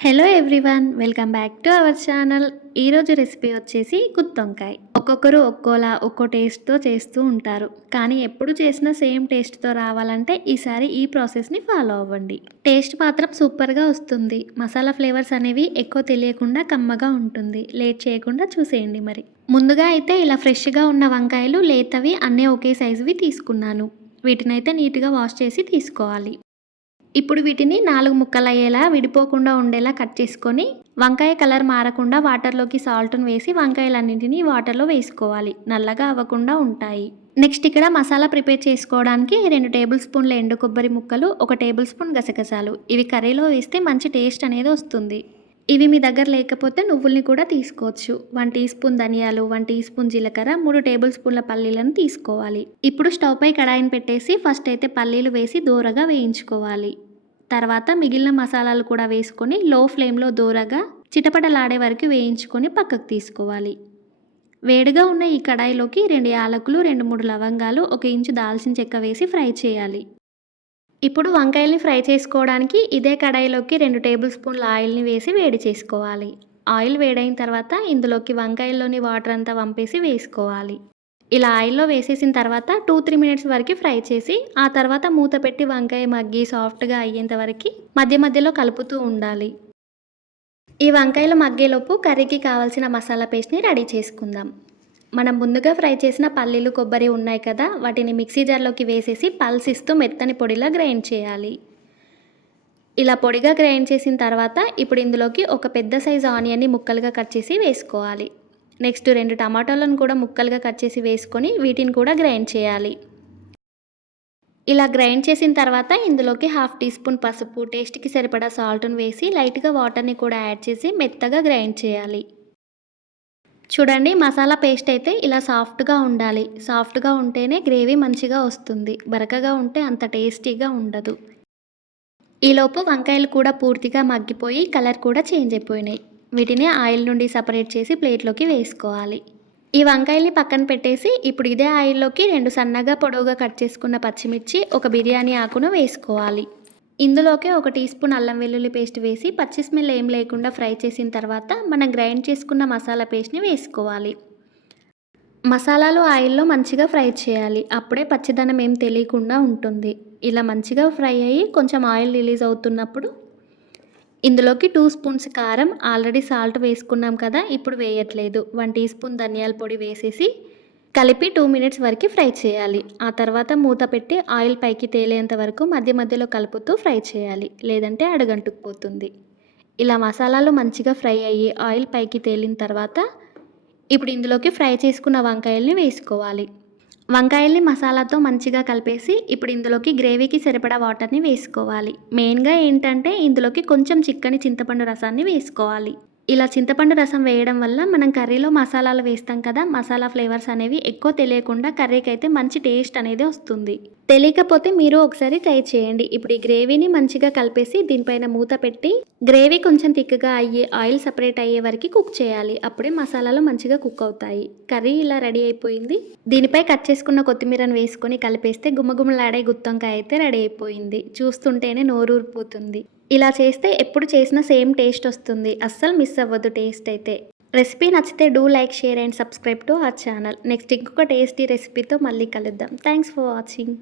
Hello everyone, welcome back to our channel. ఈరోజు recipe వచ్చేసి గుత్తొంకాయ. ఒక్కొక్కరు ఒక్కోలా ఒక్కో టేస్ట్తో చేస్తూ ఉంటారు, కానీ ఎప్పుడు చేసినా సేమ్ టేస్ట్తో రావాలంటే ఈసారి ఈ ప్రాసెస్ని ఫాలో అవ్వండి. టేస్ట్ మాత్రం సూపర్గా వస్తుంది. మసాలా ఫ్లేవర్స్ అనేవి ఎక్కువ తెలియకుండా కమ్మగా ఉంటుంది. లేట్ చేయకుండా చూసేయండి. మరి ముందుగా అయితే ఇలా ఫ్రెష్గా ఉన్న వంకాయలు లేతవి అన్నీ ఒకే సైజువి తీసుకున్నాను. వీటినైతే నీట్గా వాష్ చేసి తీసుకోవాలి. ఇప్పుడు వీటిని 4 ముక్కలయ్యేలా విడిపోకుండా ఉండేలా కట్ చేసుకొని వంకాయ కలర్ మారకుండా వాటర్లోకి సాల్ట్ను వేసి వంకాయలన్నింటినీ వాటర్లో వేసుకోవాలి. నల్లగా అవ్వకుండా ఉంటాయి. నెక్స్ట్ ఇక్కడ మసాలా ప్రిపేర్ చేసుకోవడానికి 2 టేబుల్ స్పూన్ల ఎండు కొబ్బరి ముక్కలు, 1 టేబుల్ స్పూన్ గసగసాలు. ఇవి కర్రీలో వేస్తే మంచి టేస్ట్ అనేది వస్తుంది. ఇవి మీ దగ్గర లేకపోతే నువ్వుల్ని కూడా తీసుకోవచ్చు. 1 టీ స్పూన్ ధనియాలు, 1 టీ స్పూన్ జీలకర్ర, 3 టేబుల్ స్పూన్ల పల్లీలను తీసుకోవాలి. ఇప్పుడు స్టవ్ పై కడాయిని పెట్టేసి ఫస్ట్ అయితే పల్లీలు వేసి దోరగా వేయించుకోవాలి. తర్వాత మిగిలిన మసాలాలు కూడా వేసుకొని లో ఫ్లేమ్లో దోరగా చిటపటలాడే వరకు వేయించుకొని పక్కకు తీసుకోవాలి. వేడిగా ఉన్న ఈ కడాయిలోకి 2 యాలకులు, 2-3 లవంగాలు, 1 ఇంచు దాల్చిన చెక్క వేసి ఫ్రై చేయాలి. ఇప్పుడు వంకాయల్ని ఫ్రై చేసుకోవడానికి ఇదే కడాయిలోకి 2 టేబుల్ స్పూన్ల ఆయిల్ని వేసి వేడి చేసుకోవాలి. ఆయిల్ వేడైన తర్వాత ఇందులోకి వంకాయల్లోని వాటర్ అంతా వంపేసి వేసుకోవాలి. ఇలా ఆయిల్లో వేసేసిన తర్వాత 2-3 మినిట్స్ వరకు ఫ్రై చేసి ఆ తర్వాత మూత పెట్టి వంకాయ మగ్గి సాఫ్ట్గా అయ్యేంత వరకు మధ్య మధ్యలో కలుపుతూ ఉండాలి. ఈ వంకాయలు మగ్గేలోపు కర్రీకి కావాల్సిన మసాలా పేస్ట్ని రెడీ చేసుకుందాం. మనం ముందుగా ఫ్రై చేసిన పల్లీలు, కొబ్బరి ఉన్నాయి కదా, వాటిని మిక్సీ జార్లోకి వేసేసి పల్స్ ఇస్తూ మెత్తని పొడిలా గ్రైండ్ చేయాలి. ఇలా పొడిగా గ్రైండ్ చేసిన తర్వాత ఇప్పుడు ఇందులోకి ఒక పెద్ద సైజు ఆనియన్ని ముక్కలుగా కట్ చేసి వేసుకోవాలి. నెక్స్ట్ 2 టమాటాలను కూడా ముక్కలుగా కట్ చేసి వేసుకొని వీటిని కూడా గ్రైండ్ చేయాలి. ఇలా గ్రైండ్ చేసిన తర్వాత ఇందులోకి 1/2 టీ స్పూన్ పసుపు, టేస్ట్కి సరిపడా సాల్ట్ను వేసి లైట్గా వాటర్ని కూడా యాడ్ చేసి మెత్తగా గ్రైండ్ చేయాలి. చూడండి, మసాలా పేస్ట్ అయితే ఇలా సాఫ్ట్గా ఉండాలి. సాఫ్ట్గా ఉంటేనే గ్రేవీ మంచిగా వస్తుంది. బరకగా ఉంటే అంత టేస్టీగా ఉండదు. ఈలోపు వంకాయలు కూడా పూర్తిగా మగ్గిపోయి కలర్ కూడా చేంజ్ అయిపోయినాయి. వీటిని ఆయిల్ నుండి సపరేట్ చేసి ప్లేట్లోకి వేసుకోవాలి. ఈ వంకాయల్ని పక్కన పెట్టేసి ఇప్పుడు ఇదే ఆయిల్లోకి 2 సన్నగా పొడవుగా కట్ చేసుకున్న పచ్చిమిర్చి, 1 బిర్యానీ ఆకును వేసుకోవాలి. ఇందులోకి 1 టీ స్పూన్ అల్లం వెల్లుల్లి పేస్ట్ వేసి పచ్చి స్మెల్ ఏం లేకుండా ఫ్రై చేసిన తర్వాత మనం గ్రైండ్ చేసుకున్న మసాలా పేస్ట్ని వేసుకోవాలి. మసాలాలు ఆయిల్లో మంచిగా ఫ్రై చేయాలి. అప్పుడే పచ్చిదనం ఏం తెలియకుండా ఉంటుంది. ఇలా మంచిగా ఫ్రై అయ్యి కొంచెం ఆయిల్ రిలీజ్ అవుతున్నప్పుడు ఇందులోకి 2 స్పూన్స్ కారం, ఆల్రెడీ సాల్ట్ వేసుకున్నాం కదా, ఇప్పుడు వేయట్లేదు. 1 టీ స్పూన్ ధనియాల పొడి వేసేసి కలిపి 2 మినిట్స్ వరకు ఫ్రై చేయాలి. ఆ తర్వాత మూత పెట్టి ఆయిల్ పైకి తేలేంత వరకు మధ్య మధ్యలో కలుపుతూ ఫ్రై చేయాలి, లేదంటే అడుగంటుకుపోతుంది. ఇలా మసాలాలు మంచిగా ఫ్రై అయ్యి ఆయిల్ పైకి తేలిన తర్వాత ఇప్పుడు ఇందులోకి ఫ్రై చేసుకున్న వంకాయల్ని వేసుకోవాలి. వంకాయల్ని మసాలాతో మంచిగా కలిపేసి ఇప్పుడు ఇందులోకి గ్రేవీకి సరిపడా వాటర్ని వేసుకోవాలి. మెయిన్గా ఏంటంటే ఇందులోకి కొంచెం చిక్కని చింతపండు రసాన్ని వేసుకోవాలి. ఇలా చింతపండు రసం వేయడం వల్ల మనం కర్రీలో మసాలాలు వేస్తాం కదా, మసాలా ఫ్లేవర్స్ అనేవి ఎక్కువ తెలియకుండా కర్రీకి అయితే మంచి టేస్ట్ అనేది వస్తుంది. తెలియకపోతే మీరు ఒకసారి ట్రై చేయండి. ఇప్పుడు ఈ గ్రేవీని మంచిగా కలిపేసి దీనిపైన మూత పెట్టి గ్రేవీ కొంచెం థిక్గా అయ్యి ఆయిల్ సపరేట్ అయ్యే వరకు కుక్ చేయాలి. అప్పుడే మసాలాలు మంచిగా కుక్ అవుతాయి. కర్రీ ఇలా రెడీ అయిపోయింది. దీనిపై కట్ చేసుకున్న కొత్తిమీరను వేసుకొని కలిపేస్తే గుమ్మగుమ్మలాడే గుత్తొంకాయ అయితే రెడీ అయిపోయింది. చూస్తుంటేనే నోరూరిపోతుంది. ఇలా చేస్తే ఎప్పుడు చేసినా సేమ్ టేస్ట్ వస్తుంది. అస్సలు మిస్ అవ్వదు టేస్ట్ అయితే. రెసిపీ నచ్చితే do like, share and subscribe to our channel. Next ఇంకొక టేస్టీ రెసిపీతో మళ్ళీ కలుద్దాం. Thanks for watching.